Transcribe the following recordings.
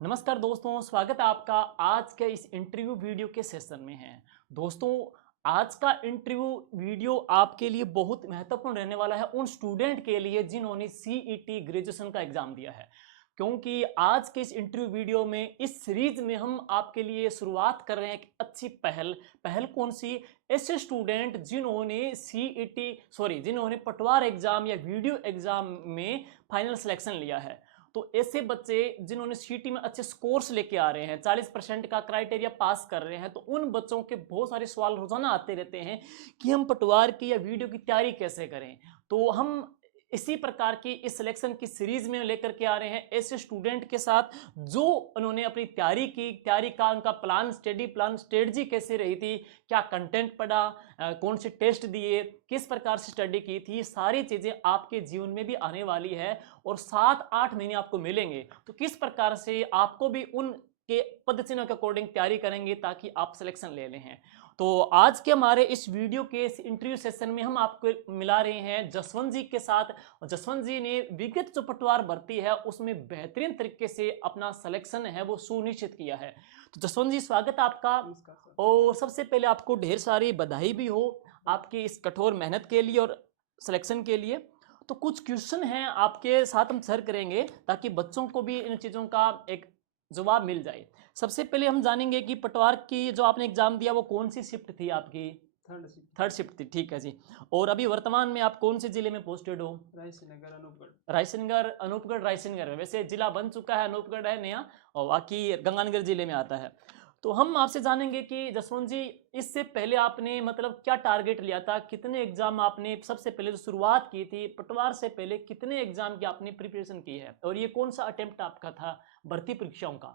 नमस्कार दोस्तों, स्वागत है आपका आज के इस इंटरव्यू वीडियो के सेशन में है। दोस्तों, आज का इंटरव्यू वीडियो आपके लिए बहुत महत्वपूर्ण रहने वाला है उन स्टूडेंट के लिए जिन्होंने सीईटी ग्रेजुएशन का एग्जाम दिया है। क्योंकि आज के इस इंटरव्यू वीडियो में इस सीरीज में हम आपके लिए शुरुआत कर रहे हैं एक अच्छी पहल पहल कौन सी? ऐसे स्टूडेंट जिन्होंने जिन्होंने पटवार एग्जाम या वीडियो एग्जाम में फाइनल सिलेक्शन लिया है। तो ऐसे बच्चे जिन्होंने सीटी में अच्छे स्कोर्स लेके आ रहे हैं, 40% का क्राइटेरिया पास कर रहे हैं, तो उन बच्चों के बहुत सारे सवाल रोजाना आते रहते हैं कि हम पटवार की या वीडियो की तैयारी कैसे करें। तो हम इसी प्रकार की इस सिलेक्शन की सीरीज में लेकर के आ रहे हैं ऐसे स्टूडेंट के साथ जो उन्होंने अपनी तैयारी का उनका प्लान, स्टडी प्लान, स्ट्रेटजी कैसे रही थी, क्या कंटेंट पढ़ा, कौन से टेस्ट दिए, किस प्रकार से स्टडी की थी, सारी चीज़ें आपके जीवन में भी आने वाली है और 7-8 महीने आपको मिलेंगे। तो किस प्रकार से आपको भी उन के पद चिन्ह के अकॉर्डिंग तैयारी करेंगे ताकि आप सिलेक्शन ले लें हैं। तो आज के हमारे इस वीडियो के इस इंटरव्यू सेशन में हम आपको मिला रहे हैं जसवंत जी के साथ। और जसवंत जी ने विगत जो पटवार भर्ती है उसमें बेहतरीन तरीके से अपना सिलेक्शन है वो सुनिश्चित किया है। तो जसवंत जी, स्वागत है आपका। नमस्कार सर। और सबसे पहले आपको ढेर सारी बधाई भी हो आपकी इस कठोर मेहनत के लिए और सिलेक्शन के लिए। तो कुछ क्वेश्चन हैं आपके साथ हम शेयर करेंगे ताकि बच्चों को भी इन चीज़ों का एक जवाब मिल जाए। सबसे पहले हम जानेंगे कि पटवार की जो आपने एग्जाम दिया वो कौन सी शिफ्ट थी आपकी? Third shift. थर्ड शिफ्ट थी, ठीक है जी। और अभी वर्तमान में आप कौन से जिले में पोस्टेड हो? रायसीनगर अनूपगढ़। रायसेनगर, अनूपगढ़, रायसेनगर में वैसे जिला बन चुका है, अनूपगढ़ है नया और बाकी गंगानगर जिले में आता है। तो हम आपसे जानेंगे कि जसवंत जी, इससे पहले आपने मतलब क्या टारगेट लिया था, कितने एग्जाम आपने सबसे पहले जो शुरुआत की थी पटवार से पहले कितने एग्जाम की आपने प्रिपरेशन की है और ये कौन सा अटेम्प्ट आपका था भर्ती परीक्षाओं का?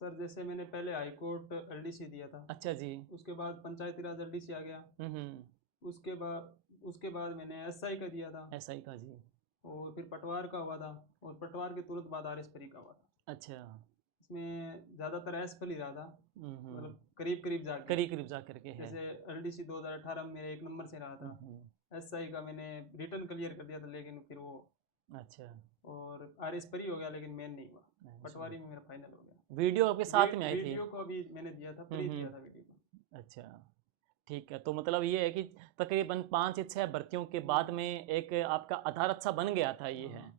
सर जैसे मैंने पहले हाई कोर्ट एलडीसी दिया था। अच्छा जी। उसके बाद पंचायती राज एलडीसी आ गया। उसके बाद मैंने एसआई का दिया था। ऐसा ही का जी। और फिर पटवार का हुआ था। और पटवार के तुरंत बाद आरएस परी का हुआ था। अच्छा। इसमें ज़्यादातर एसपल ही रहा था। हम्म। मतलब करीब करीब जाके। करीब करीब जा करके है। जैसे एलडीसी 2018 में मेरे 1 नंबर से रहा था। एसआई का मैंने रिटर्न क्लियर कर दिया था, लेकिन फिर वो अच्छा। और आरएस परी हो गया, लेकिन मेन नहीं हुआ। अच्छा। पटवारी में मेरा फाइनल हो गया। वीडियो आपके साथ में आई थी? वीडियो को अभी मैंने दिया था, प्री दिया था वीडियो को। अच्छा, ठीक है। तो मतलब ये है कि तकरीबन 5 या 6 भर्तियों के बाद में एक आपका आधार अच्छा बन गया था, ये है। हाँ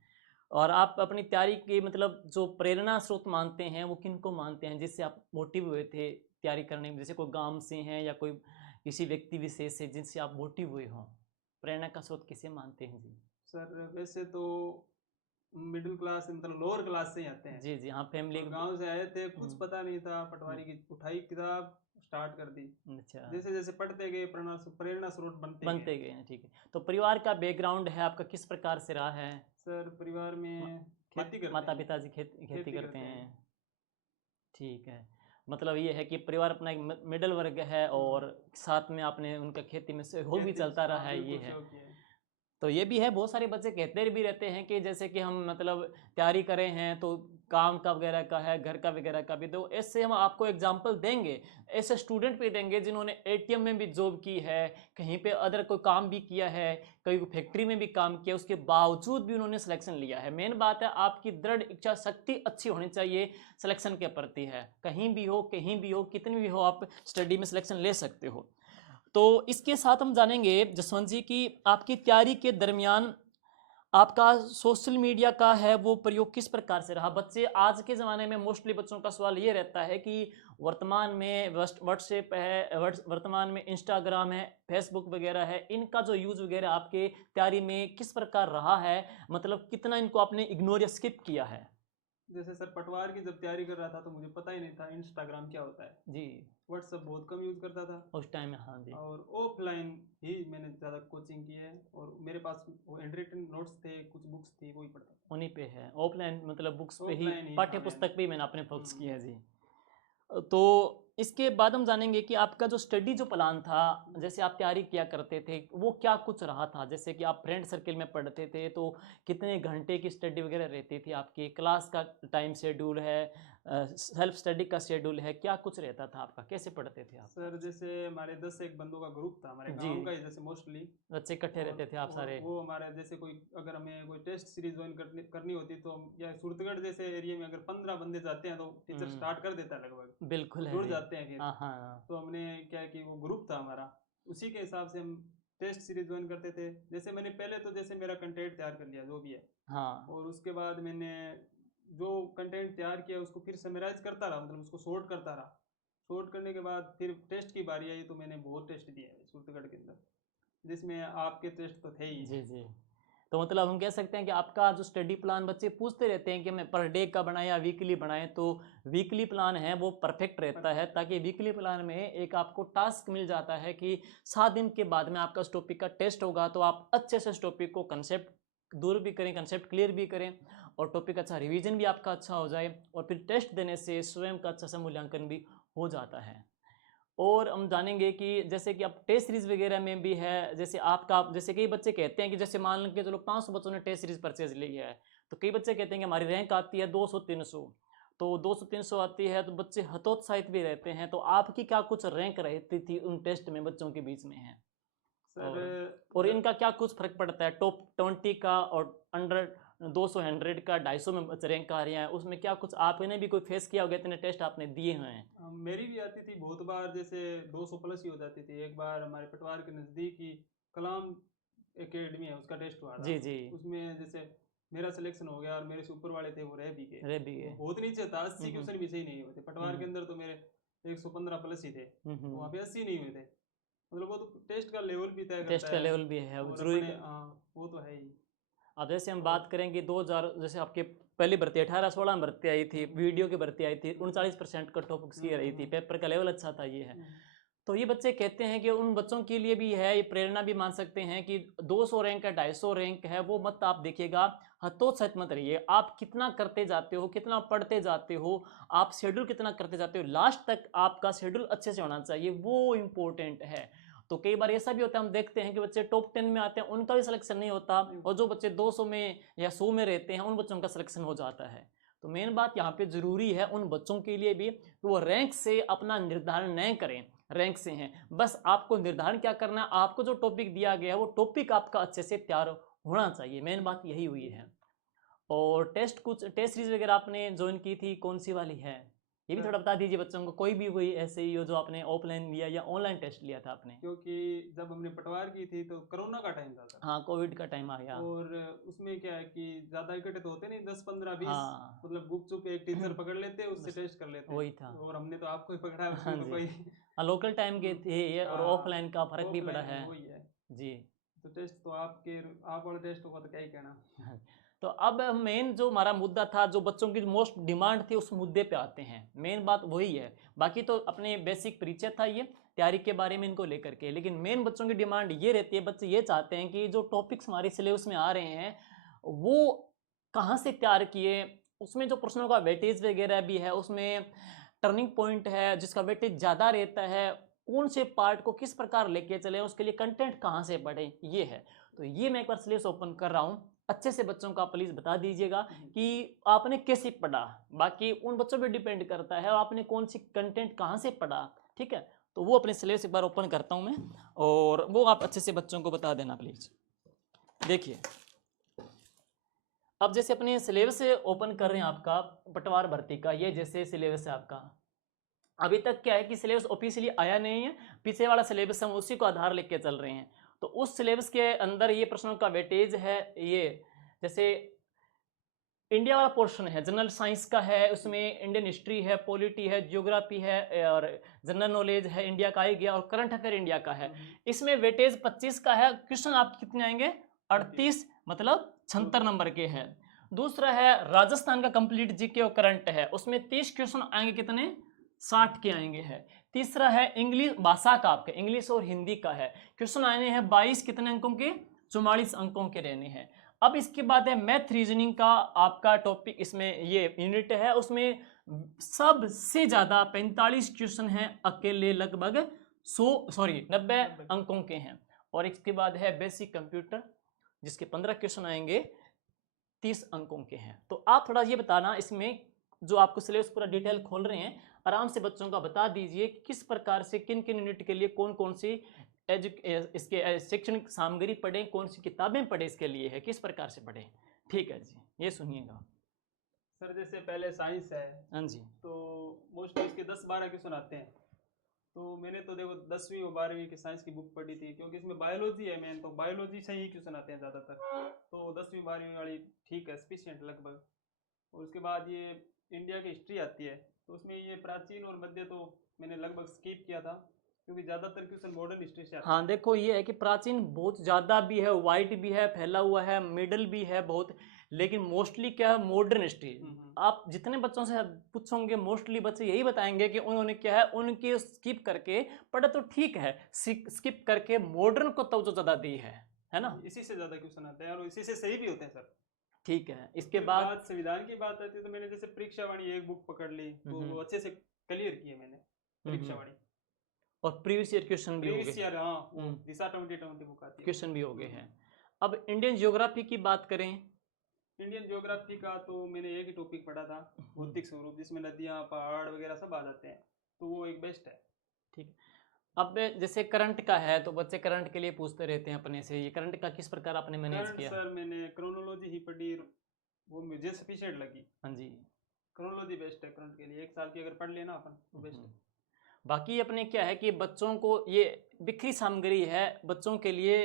और आप अपनी तैयारी की मतलब जो प्रेरणा स्रोत मानते हैं वो किन को मानते हैं जिससे आप मोटिव हुए थे तैयारी करने में? जैसे कोई गांव से हैं या कोई किसी व्यक्ति विशेष से जिनसे आप मोटिव हुए हों? प्रेरणा का स्रोत किसे मानते हैं जी? सर, वैसे तो मिडिल क्लास मतलब लोअर क्लास से ही आते हैं। जी जी, हाँ, फैमिली। और गांव से आए थे, कुछ हम्म। पता नहीं था, हम्म। पटवारी की उठाई किताब, स्टार्ट कर दी। अच्छा। जैसे जैसे पढ़ते गए प्रेरणा प्रेरणा स्रोत बनते गए। बनते गए हैं, ठीक है। तो परिवार का बैकग्राउंड है आपका किस प्रकार से रहा है? सर परिवार में खेती करते माता हैं। पिताजी खेती खेती करते करते हैं, हैं। ठीक है। मतलब ये है कि परिवार अपना एक मिडल वर्ग है हाँ, और साथ में आपने उनका खेती में सहयोग भी खेती, चलता रहा हाँ है, ये बिल्कुल है। शौक है। तो ये भी है, बहुत सारे बच्चे कहते भी रहते हैं कि जैसे कि हम मतलब तैयारी करें हैं तो काम का वगैरह का है, घर का वगैरह का भी। तो ऐसे हम आपको एग्जाम्पल देंगे, ऐसे स्टूडेंट भी देंगे जिन्होंने एटीएम में भी जॉब की है, कहीं पे अदर कोई काम भी किया है, कहीं फैक्ट्री में भी काम किया, उसके बावजूद भी उन्होंने सिलेक्शन लिया है। मेन बात है आपकी दृढ़ इच्छा शक्ति अच्छी होनी चाहिए सिलेक्शन के प्रति, है कहीं भी हो कितनी भी हो, आप स्टडी में सिलेक्शन ले सकते हो। तो इसके साथ हम जानेंगे जसवंत जी की आपकी तैयारी के दरमियान आपका सोशल मीडिया का है वो प्रयोग किस प्रकार से रहा? बच्चे आज के ज़माने में मोस्टली बच्चों का सवाल ये रहता है कि वर्तमान में व्हाट्सएप है, वर्तमान में इंस्टाग्राम है, फेसबुक वगैरह है, इनका जो यूज़ वगैरह आपके तैयारी में किस प्रकार रहा है? मतलब कितना इनको आपने इग्नोर या स्किप किया है? जैसे सर पटवार की जब तैयारी कर रहा था तो मुझे पता ही नहीं था इंस्टाग्राम क्या होता है। जी। व्हाट्सअप बहुत कम यूज़ करता था। उस टाइम में, हाँ जी। और ऑफलाइन ही मैंने ज़्यादा कोचिंग की है, और मेरे पास वो हैंड रिटन नोट्स थे, कुछ बुक्स थी, वही पढ़ता था। उन्हीं पे है ऑफलाइन, मतलब बुक्स पे ही, ऑफलाइन ही पाठ्य था मैंने। पुस्तक पे ही मैंने अपने फोकस किया है हम्म। जी। तो इसके बाद हम जानेंगे कि आपका जो स्टडी जो प्लान था, जैसे आप तैयारी किया करते थे वो क्या कुछ रहा था? जैसे कि आप फ्रेंड सर्कल में पढ़ते थे तो कितने घंटे की स्टडी वगैरह रहती थी आपकी? क्लास का टाइम शेड्यूल है, सेल्फ स्टडी का शेड्यूल है, क्या कुछ रहता था आपका, कैसे पढ़ते थे आप? सर जैसे हमारे 10 एक बंदों का ग्रुप था हमारे जी। गांव का ही, जैसे मोस्टली बच्चे इकट्ठे रहते थे आप सारे? वो हमारे जैसे कोई अगर हमें कोई टेस्ट सीरीज ज्वाइन करनी होती तो या सूरतगढ़ जैसे एरिया में अगर 15 बंदे जाते हैं तो टीचर स्टार्ट कर देता है लगभग, बिल्कुल तो है जुड़ जी। जाते हैं फिर। हाँ हाँ। तो हमने क्या है कि वो ग्रुप था हमारा, उसी के हिसाब से हम टेस्ट सीरीज ज्वाइन करते थे। जैसे मैंने पहले तो जैसे मेरा कंटेंट तैयार कर लिया जो भी है, हाँ और उसके बाद मैंने जो कंटेंट तैयार किया उसको फिर समराइज करता रहा, मतलब उसको शॉर्ट करता रहा। शॉर्ट करने के बाद फिर टेस्ट की बारी आई, तो मैंने बहुत टेस्ट दिए हैं सूरतगढ़ के अंदर, जिसमें आपके टेस्ट तो थे ही। जी जी। तो मतलब हम कह सकते हैं कि आपका जो स्टडी प्लान, बच्चे पूछते रहते हैं कि मैं पर डे का बनाएं या वीकली बनाएं, तो वीकली प्लान है वो परफेक्ट रहता है, ताकि वीकली प्लान में एक आपको टास्क मिल जाता है कि 7 दिन के बाद में आपका उस टॉपिक का टेस्ट होगा, तो आप अच्छे से उस टॉपिक को कंसेप्ट दूर भी करें, कंसेप्ट क्लियर भी करें, और टॉपिक अच्छा रिवीजन भी आपका अच्छा हो जाए, और फिर टेस्ट देने से स्वयं का अच्छा सा मूल्यांकन भी हो जाता है। और हम जानेंगे कि जैसे कि अब टेस्ट सीरीज वगैरह में भी है, जैसे आपका, जैसे कई बच्चे कहते हैं कि जैसे मान के चलो 500 बच्चों ने टेस्ट सीरीज परचेज ली है, तो कई बच्चे कहते हैं कि हमारी रैंक आती है 200-300, तो 200-300 आती है तो बच्चे हतोत्साहित भी रहते हैं। तो आपकी क्या कुछ रैंक रहती थी उन टेस्ट में बच्चों के बीच में है? सर और इनका क्या कुछ फर्क पड़ता है, टॉप 20 का और अंडर 200 100 का 250 में रैंक आ रही है, उसमें क्या कुछ आपने भी कोई फेस किया होगा, इतने टेस्ट आपने दिए हुए हैं? मेरी भी आती थी बहुत बार, जैसे 200 प्लस ही हो जाती थी। एक बार हमारे पटवार के नज़दीक ही कलाम एकेडमी है, उसका टेस्ट हुआ था। जी जी। उसमें जैसे मेरा सिलेक्शन हो गया और मेरे से ऊपर वाले थे वो रह भी गए। रह भी वो गए। बहुत नीचे था, 80 हम्म क्वेश्चन भी सही नहीं हुए थे। पटवार के हम्म अंदर तो मेरे 115 प्लस ही थे, तो वहाँ हम्म। पे 80 नहीं हुए थे। मतलब वो तो टेस्ट का लेवल भी तय टेस्ट करता का है। लेवल भी है, अब और जरूरी। अपने वो तो है ही। अब जैसे हम और बात करेंगे 2000, जैसे आपके पहली भर्ती 18-16 में भर्ती आई थी, हम्म, वीडियो की भर्ती आई थी, 39% कट ऑफ हम्म, की रही थी, पेपर का लेवल अच्छा था, ये है। हम्म, तो ये बच्चे कहते हैं कि उन बच्चों के लिए भी है, ये प्रेरणा भी मान सकते हैं कि 200 रैंक है, 250 रैंक है, वो मत आप देखिएगा, हतोत्साहित मत रहिए। आप कितना करते जाते हो, कितना पढ़ते जाते हो, आप शेड्यूल कितना करते जाते हो, लास्ट तक आपका शेड्यूल अच्छे से होना चाहिए, वो इम्पोर्टेंट है। तो कई बार ऐसा भी होता है, हम देखते हैं कि बच्चे टॉप 10 में आते हैं, उनका भी सिलेक्शन नहीं होता, और जो बच्चे 200 में या 100 में रहते हैं उन बच्चों का सिलेक्शन हो जाता है। तो मेन बात यहाँ पे जरूरी है उन बच्चों के लिए भी कि वो रैंक से अपना निर्धारण नहीं करें, रैंक से हैं, बस आपको निर्धारण क्या करना है, आपको जो टॉपिक दिया गया है वो टॉपिक आपका अच्छे से तैयार होना चाहिए, मेन बात यही हुई है। और कुछ टेस्ट सीरीज वगैरह आपने ज्वाइन की थी, कौन सी वाली है, ये भी सर थोड़ा बता दीजिए बच्चों को, कोई भी कोई ऐसे ही हो जो आपने ऑफलाइन लिया या ऑनलाइन टेस्ट लिया था आपने? क्योंकि जब हमने पटवार की थी तो कोरोना का टाइम था सर। हाँ, कोविड का टाइम आ गया। और उसमें क्या है कि ज्यादा इकट्ठे तो होते नहीं, 10 15 20, हाँ। मतलब गुपचुप एक टीचर पकड़ लेते उससे बस टेस्ट कर लेते। वही था। और हमने तो आपको ही पकड़ा है, हाँ उसमें तो जी। कोई हाँ, लोकल टाइम के थे ये, और ऑफलाइन का फर्क भी पड़ा ऑफलाइन है। वही है। जी। तो टेस्ट तो आप वाला टेस्ट होगा तो क्या ही कहना। हाँ। तो अब मेन जो हमारा मुद्दा था, जो बच्चों की मोस्ट डिमांड थी, उस मुद्दे पे आते हैं, मेन बात वही है। बाकी तो अपने बेसिक परिचय था ये तैयारी के बारे में इनको लेकर के, लेकिन मेन बच्चों की डिमांड ये रहती है, बच्चे ये चाहते हैं कि जो टॉपिक्स हमारे सिलेबस में आ रहे हैं वो कहाँ से तैयार किए, उसमें जो प्रश्नों का वेटेज वगैरह भी है, उसमें टर्निंग पॉइंट है जिसका वेटेज ज़्यादा रहता है, कौन से पार्ट को किस प्रकार लेके चले, उसके लिए कंटेंट कहाँ से पढ़े, ये है। तो ये मैं एक बार सिलेबस ओपन कर रहा हूँ, अच्छे से बच्चों का प्लीज़ बता दीजिएगा कि आपने कैसे पढ़ा, बाकी उन बच्चों पे डिपेंड करता है आपने कौन सी कंटेंट कहाँ से पढ़ा, ठीक है। तो वो अपने सिलेबस एक बार ओपन करता हूँ मैं, और वो आप अच्छे से बच्चों को बता देना प्लीज़। देखिए, अब जैसे अपने सिलेबस ओपन कर रहे हैं आपका पटवार भर्ती का, ये जैसे सिलेबस है आपका, अभी तक क्या है कि सिलेबस ऑफिशियली आया नहीं है, पीछे वाला सिलेबस हम उसी को आधार लेके चल रहे हैं। तो उस सिलेबस के अंदर ये प्रश्नों का वेटेज है, ये जैसे इंडिया वाला पोर्शन है, जनरल साइंस का है, उसमें इंडियन हिस्ट्री है, पॉलिटी है, जियोग्राफी है, और जनरल नॉलेज है इंडिया का ही गया, और करंट अफेयर इंडिया का है। इसमें वेटेज 25 का है, क्वेश्चन आपके कितने आएंगे, 38, मतलब 76 नंबर के हैं। दूसरा है राजस्थान का कंप्लीट जीके और करंट है, उसमें 30 क्वेश्चन आएंगे, कितने, 60 के आएंगे है। तीसरा है इंग्लिश भाषा का, आपके इंग्लिश और हिंदी का है, क्वेश्चन आने हैं 22, कितने अंकों के, 44 अंकों के रहने हैं। अब इसके बाद है मैथ रीजनिंग का आपका टॉपिक, इसमें ये यूनिट है, उसमें सबसे ज्यादा 45 क्वेश्चन हैं अकेले, लगभग 90 अंकों के हैं। और इसके बाद है बेसिक कंप्यूटर, जिसके 15 क्वेश्चन आएंगे, 30 अंकों के हैं। तो आप थोड़ा ये बताना इसमें जो आपको सिलेबस पूरा डिटेल खोल रहे हैं, आराम से बच्चों का बता दीजिए कि किस प्रकार से किन किन यूनिट के लिए कौन कौन सी इसके शैक्षणिक सामग्री पढ़ें, कौन सी किताबें पढ़ें, इसके लिए है किस प्रकार से पढ़ें। ठीक है जी, ये सुनिएगा। सर जैसे पहले साइंस है, हाँ जी, तो मोस्टली उसके 10-12 क्वेश्चन आते हैं। तो मैंने तो देखो 10वीं और 12वीं की साइंस की बुक पढ़ी थी, क्योंकि इसमें बायोलॉजी है मेन, तो बायोलॉजी से ही क्वेश्चन आते हैं ज़्यादातर। तो 10वीं 12वीं वाली ठीक है, सफिशिएंट लगभग। और उसके बाद ये इंडिया की हिस्ट्री आती है, तो उसमें ये प्राचीन और मध्य तो मैंने लगभग स्किप किया था, क्योंकि ज़्यादातर क्वेश्चन मॉडर्न हिस्ट्री से आते हैं। हाँ देखो ये है कि प्राचीन बहुत ज़्यादा भी है, वाइट भी है, फैला हुआ है, मिडल भी है बहुत, लेकिन मोस्टली क्या है मॉडर्न हिस्ट्री। आप जितने बच्चों से पूछोगे मोस्टली बच्चे यही बताएंगे कि उन्होंने क्या है उनके स्किप करके पढ़ा, तो ठीक है, स्किप करके मॉडर्न को तवज्जो ज़्यादा दी है ना। इसी से ज़्यादा क्वेश्चन आते हैं और इसी से सही भी होते हैं सर। ठीक है, इसके फिर बाद बात संविधान की बात आती है, तो मैंने जैसे परीक्षा वाणी एक बुक पकड़ ली, तो वो अच्छे से क्लियर की है मैंने परीक्षा वाणी। और प्रीवियस ईयर क्वेश्चन भी हो प्रीवियस गए, ईयर, हाँ वो दिशा 2020 बुक आती है, क्वेश्चन भी हो गए हैं। अब इंडियन ज्योग्राफी की बात करें, इंडियन ज्योग्राफी का तो मैंने एक ही टॉपिक पढ़ा था, भौतिक स्वरूप, जिसमें नदियाँ पहाड़ वगैरह सब आ जाते हैं, तो वो एक बेस्ट है। ठीक है। अब जैसे करंट का है तो बच्चे करंट के लिए पूछते रहते हैं अपने से, ये करंट का किस प्रकार आपने मैनेज करंट किया। सर मैंने क्रोनोलॉजी ही पढ़ी, वो मुझे सफिशिएंट लगी। हाँ जी, क्रोनोलॉजी बेस्ट है करंट के लिए, एक साल की अगर पढ़ लेना अपन तो बेस्ट है। बाकी अपने क्या है कि बच्चों को ये बिखरी सामग्री है, बच्चों के लिए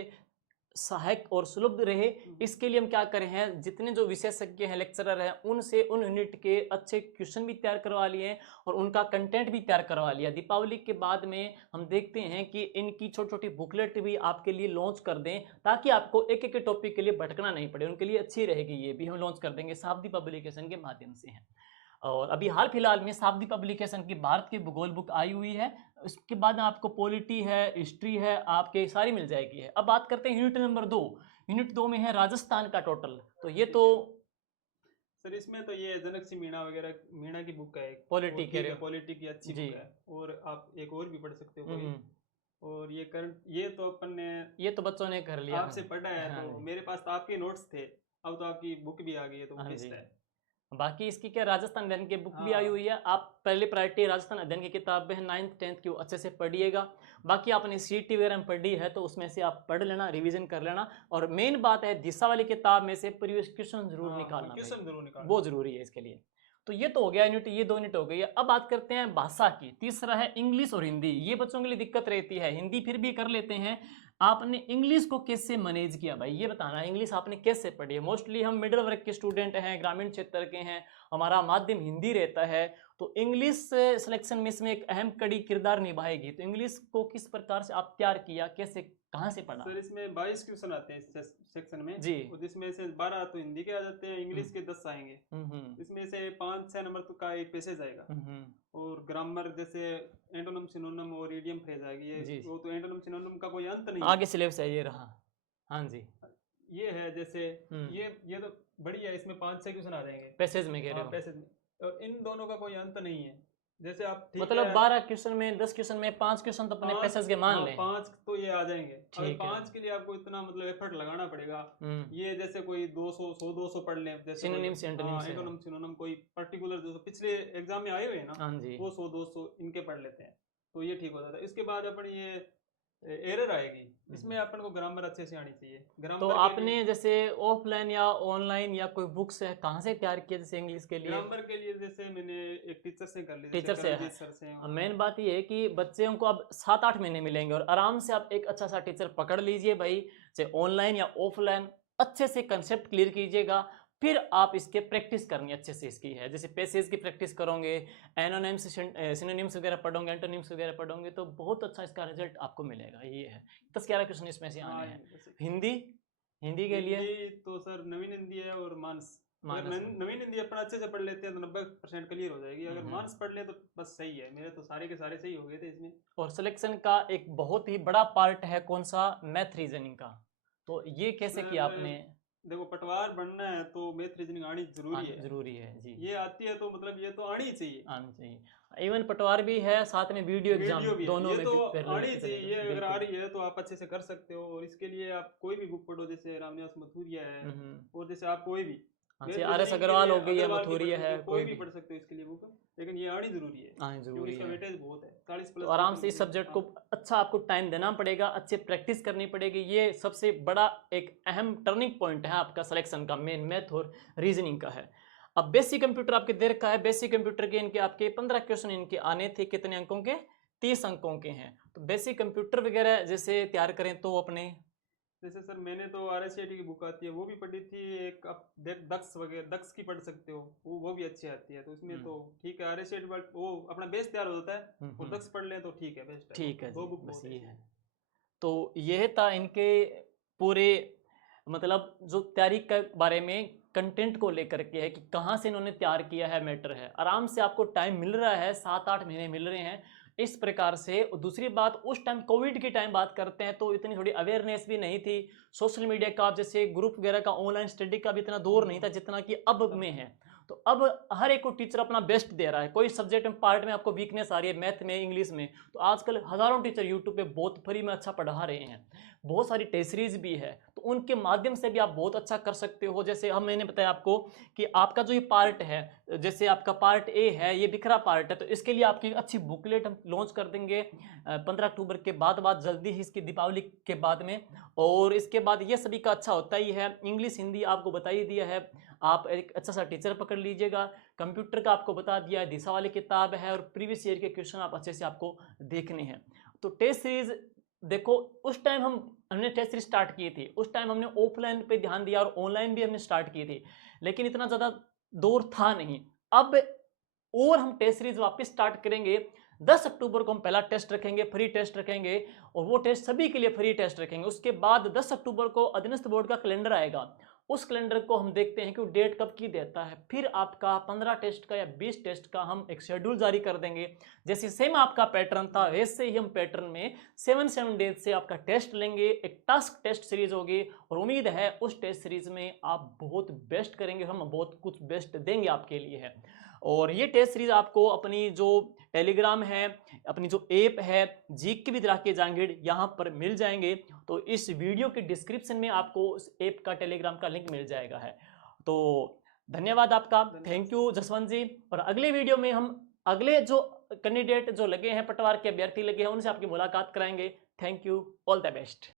सहायक और सुलभ रहे, इसके लिए हम क्या करें हैं, जितने जो विशेषज्ञ हैं लेक्चरर हैं उनसे उन यूनिट के अच्छे क्वेश्चन भी तैयार करवा लिए हैं और उनका कंटेंट भी तैयार करवा लिया। दीपावली के बाद में हम देखते हैं कि इनकी छोटी छोटी बुकलेट भी आपके लिए लॉन्च कर दें, ताकि आपको एक एक टॉपिक के लिए भटकना नहीं पड़े, उनके लिए अच्छी रहेगी। ये भी हम लॉन्च कर देंगे, शाब्दी पब्लिकेशन के माध्यम से है। और अभी हाल फिलहाल में शाब्दी पब्लिकेशन की भारत की भूगोल बुक आई हुई है, उसके बाद आपको पॉलिटी है, हिस्ट्री है, आपके सारी मिल जाएगी है। अब बात करते हैं यूनिट नंबर 2। यूनिट 2 में है राजस्थान का टोटल, तो ये तो सर इसमें तो ये जनक सिंह मीणा वगैरह, मीणा की बुक है, पॉलिटी कह रहे हो। पॉलिटी की अच्छी जी। बुक है, और आप एक और भी पढ़ सकते हो कोई। और ये करंट, ये तो अपन ने ये तो बच्चों ने कर लिया, आपसे पढ़ा है, हाँ तो जी। मेरे पास तो आपके नोट्स थे, अब तो आपकी बुक भी आ गई है, तो वो हाँ बेस्ट जी। है। बाकी इसकी क्या राजस्थान अध्ययन की बुक भी आई हाँ। हुई है, आप पहले प्रायोरिटी राजस्थान अध्ययन की किताबें हैं 9th 10th की, वो अच्छे से पढ़िएगा। बाकी आपने सीटी वगैरह में पढ़ी है तो उसमें से आप पढ़ लेना, रिवीजन कर लेना। और मेन बात है दिशा वाली किताब में से प्रीवियस क्वेश्चन जरूर निकालना, क्वेश्चन जरूर निकालना, वो जरूरी है इसके लिए। तो ये तो हो गया यूनिट, ये 2 यूनिट हो गई है। अब बात करते हैं भाषा की, तीसरा है इंग्लिश और हिंदी। ये बच्चों के लिए दिक्कत रहती है, हिंदी फिर भी कर लेते हैं, आपने इंग्लिश को कैसे मैनेज किया भाई, ये बताना। इंग्लिश आपने कैसे पढ़ी है, मोस्टली हम मिडिल वर्ग के स्टूडेंट हैं, ग्रामीण क्षेत्र के हैं, हमारा माध्यम हिंदी रहता है, तो इंग्लिश सिलेक्शन में इसमें एक अहम कड़ी किरदार निभाएगी। तो इंग्लिश को किस प्रकार से आप तैयार किया, कैसे कहाँ से पढ़ा। सर इसमें 22 क्वेश्चन आते हैं इस सेक्शन में जी। और जिसमें से 12 तो हिंदी के आ जाते हैं, इंग्लिश के 10 आएंगे। इसमें से 5-6 नंबर तो का एक पैसेज आएगा, और ग्रामर जैसे एंटोनिम सिनोनिम और इडियम फ्रेज आएगी, ये वो तो एंटोनिम सिनोनिम का कोई अंत नहीं है। आगे सिलेबस है ये रहा। हाँ जी, ये है जैसे ये तो बढ़िया है, इसमें 5-6 क्वेश्चन आ जाएंगे पैसेज में कह रहे हो। पैसेज में, और इन दोनों का कोई अंत नहीं है। जैसे आप ठीक मतलब है 12 क्वेश्चन में 10 क्वेश्चन में 5 क्वेश्चन तो अपने पैसेज के मान लें। 5 तो ये आ जाएंगे। अगर ठीक है। 5 के लिए आपको इतना मतलब एफर्ट लगाना पड़ेगा, ये जैसे कोई 200 पढ़ लें, जैसे सिनोनिम्स एंटोनिम्स एंटोनिम सिनोनिम कोई पर्टिकुलर जो पिछले एग्जाम में आए हुए हैं ना, हाँ जी। वो 100-200 इनके पढ़ लेते हैं, तो ये ठीक हो जाता है। इसके बाद अपन ये एरर आएगी, इसमें अपन को ग्रामर अच्छे से आनी चाहिए। ग्रामर तो आपने जैसे ऑफलाइन या ऑनलाइन या कोई बुक्स है कहाँ से तैयार किया, जैसे इंग्लिश के लिए। ग्रामर के लिए जैसे मैंने एक टीचर से कर ली, टीचर से है। सर से। मेन बात ये है कि बच्चों को अब 7-8 महीने मिलेंगे और आराम से आप एक अच्छा सा टीचर पकड़ लीजिए भाई, चाहे ऑनलाइन या ऑफलाइन, अच्छे से कंसेप्ट क्लियर कीजिएगा, फिर आप इसके प्रैक्टिस करनी अच्छे से इसकी है। जैसे पैसेज की प्रैक्टिस करोगे, एनोनिम्स सिनोनिम्स वगैरह पढ़ोगे, एंटोनिम्स वगैरह पढ़ोगे, तो बहुत अच्छा इसका रिजल्ट आपको मिलेगा। ये है 10-11 क्वेश्चन इसमें से आने हैं। हिंदी, हिंदी के लिए तो सर नवीन हिंदी है और मानस। अगर नवीन हिंदी अपन अच्छे से पढ़ लेते हैं तो 90% क्लियर हो जाएगी। अगर मानस पढ़ ले तो बस सही है, मेरे तो सारे के सारे सही हो गए थे इसमें। और सिलेक्शन का एक बहुत ही बड़ा पार्ट है कौन सा, मैथ रीजनिंग का, तो ये कैसे किया आपने। देखो पटवार बनना है तो मैथ रीजनिंग आनी जरूरी है जी। ये आती है तो मतलब ये तो आनी ही चाहिए, आनी चाहिए। इवन पटवार भी है, साथ में वीडियो एग्जाम दोनों में तो भी आनी चाहिए। ये अगर आ रही है तो आप अच्छे से कर सकते हो, और इसके लिए आप कोई भी बुक पढ़ो, जैसे रामनिवास मथुरिया है, और जैसे आप कोई भी हाँ, मैथ जैसे आर एस रीजनिंग के अग्रवाल लिए हो गई या अग्रवाल की पढ़ मथुरिया सकते है, हो, कोई कोई भी भी। पढ़ सकते हो इसके लिए बुक, लेकिन ये आनी जरूरी है हाँ, क्योंकि जरूरी इसका है। वेटेज बहुत है, 40 तो प्लस आराम क्वेश्चन से इस इसमें। सब्जेक्ट को हाँ अच्छा आपको टाइम देना पड़ेगा, अच्छे प्रैक्टिस करनी पड़ेगी, ये सबसे बड़ा एक अहम टर्निंग पॉइंट है आपका सिलेक्शन का, मेन मैथ और रीजनिंग का है। अब बेसिक कंप्यूटर आपके दे रखा है, बेसिक कंप्यूटर के इनके आपके 15 क्वेश्चन इनके आने थे, कितने अंकों के? 30 अंकों के हैं। तो बेसिक कंप्यूटर वगैरह जैसे तैयार करें तो अपने जैसे सर मैंने तो RSCIT की बुक आती है वो भी पढ़ी थी, एक आप दक्ष वगैरह, दक्ष की पढ़ सकते हो, वो भी अच्छी आती है, तो इसमें तो ठीक है। RSCIT वो अपना बेस तैयार हो जाता है, और दक्ष पढ़ लें तो ठीक है, बेस्ट है, ठीक है वो जी, बुक बस बहुत है ये इसमें। है। तो यह था इनके पूरे मतलब जो तैयारी के बारे में कंटेंट को लेकर के है कि कहाँ से इन्होंने तैयार किया है, मैटर है। आराम से आपको टाइम मिल रहा है, 7-8 महीने मिल रहे हैं इस प्रकार से। और दूसरी बात, उस टाइम कोविड के टाइम बात करते हैं तो इतनी थोड़ी अवेयरनेस भी नहीं थी, सोशल मीडिया का जैसे ग्रुप वगैरह का, ऑनलाइन स्टडी का भी इतना दौर नहीं था जितना कि अब में है। तो अब हर एक को टीचर अपना बेस्ट दे रहा है, कोई सब्जेक्ट में पार्ट में आपको वीकनेस आ रही है, मैथ में, इंग्लिश में, तो आजकल हजारों टीचर यूट्यूब पे बहुत फ्री में अच्छा पढ़ा रहे हैं। बहुत सारी टेस्ट सीरीज भी है, तो उनके माध्यम से भी आप बहुत अच्छा कर सकते हो। जैसे हम मैंने बताया आपको कि आपका जो ये पार्ट है, जैसे आपका पार्ट ए है, ये बिखरा पार्ट है, तो इसके लिए आपकी अच्छी बुकलेट हम लॉन्च कर देंगे 15 अक्टूबर के बाद जल्दी ही, इसकी दीपावली के बाद में। और इसके बाद ये सभी का अच्छा होता ही है, इंग्लिश हिंदी आपको बता ही दिया है, आप एक अच्छा सा टीचर पकड़ लीजिएगा। कंप्यूटर का आपको बता दिया है, दिशा वाली किताब है, और प्रीवियस ईयर के क्वेश्चन आप अच्छे से आपको देखने हैं। तो टेस्ट सीरीज देखो, उस टाइम हमने टेस्ट सीरीज स्टार्ट की थी, उस टाइम हमने ऑफलाइन पे ध्यान दिया और ऑनलाइन भी हमने स्टार्ट की थी, लेकिन इतना ज़्यादा दौर था नहीं। अब और हम टेस्ट सीरीज वापस स्टार्ट करेंगे। 10 अक्टूबर को हम पहला टेस्ट रखेंगे, फ्री टेस्ट रखेंगे, और वो टेस्ट सभी के लिए फ्री टेस्ट रखेंगे। उसके बाद 10 अक्टूबर को अधीनस्थ बोर्ड का कैलेंडर आएगा, उस कैलेंडर को हम देखते हैं कि वो डेट कब की देता है। फिर आपका 15 टेस्ट का या 20 टेस्ट का हम एक शेड्यूल जारी कर देंगे। जैसे सेम आपका पैटर्न था, वैसे ही हम पैटर्न में 7 डेज से आपका टेस्ट लेंगे, एक टास्क टेस्ट सीरीज होगी, और उम्मीद है उस टेस्ट सीरीज में आप बहुत बेस्ट करेंगे, हम बहुत कुछ बेस्ट देंगे आपके लिए है। और ये टेस्ट सीरीज आपको अपनी जो टेलीग्राम है, अपनी जो ऐप है जीके विद राकेश जांगीड़, यहाँ पर मिल जाएंगे। तो इस वीडियो के डिस्क्रिप्शन में आपको उस ऐप का, टेलीग्राम का लिंक मिल जाएगा है। तो धन्यवाद आपका, थैंक यू जसवंत जी। और अगले वीडियो में हम अगले जो कैंडिडेट जो लगे हैं, पटवार के अभ्यर्थी लगे हैं, उनसे आपकी मुलाकात कराएंगे। Thank you, all the best.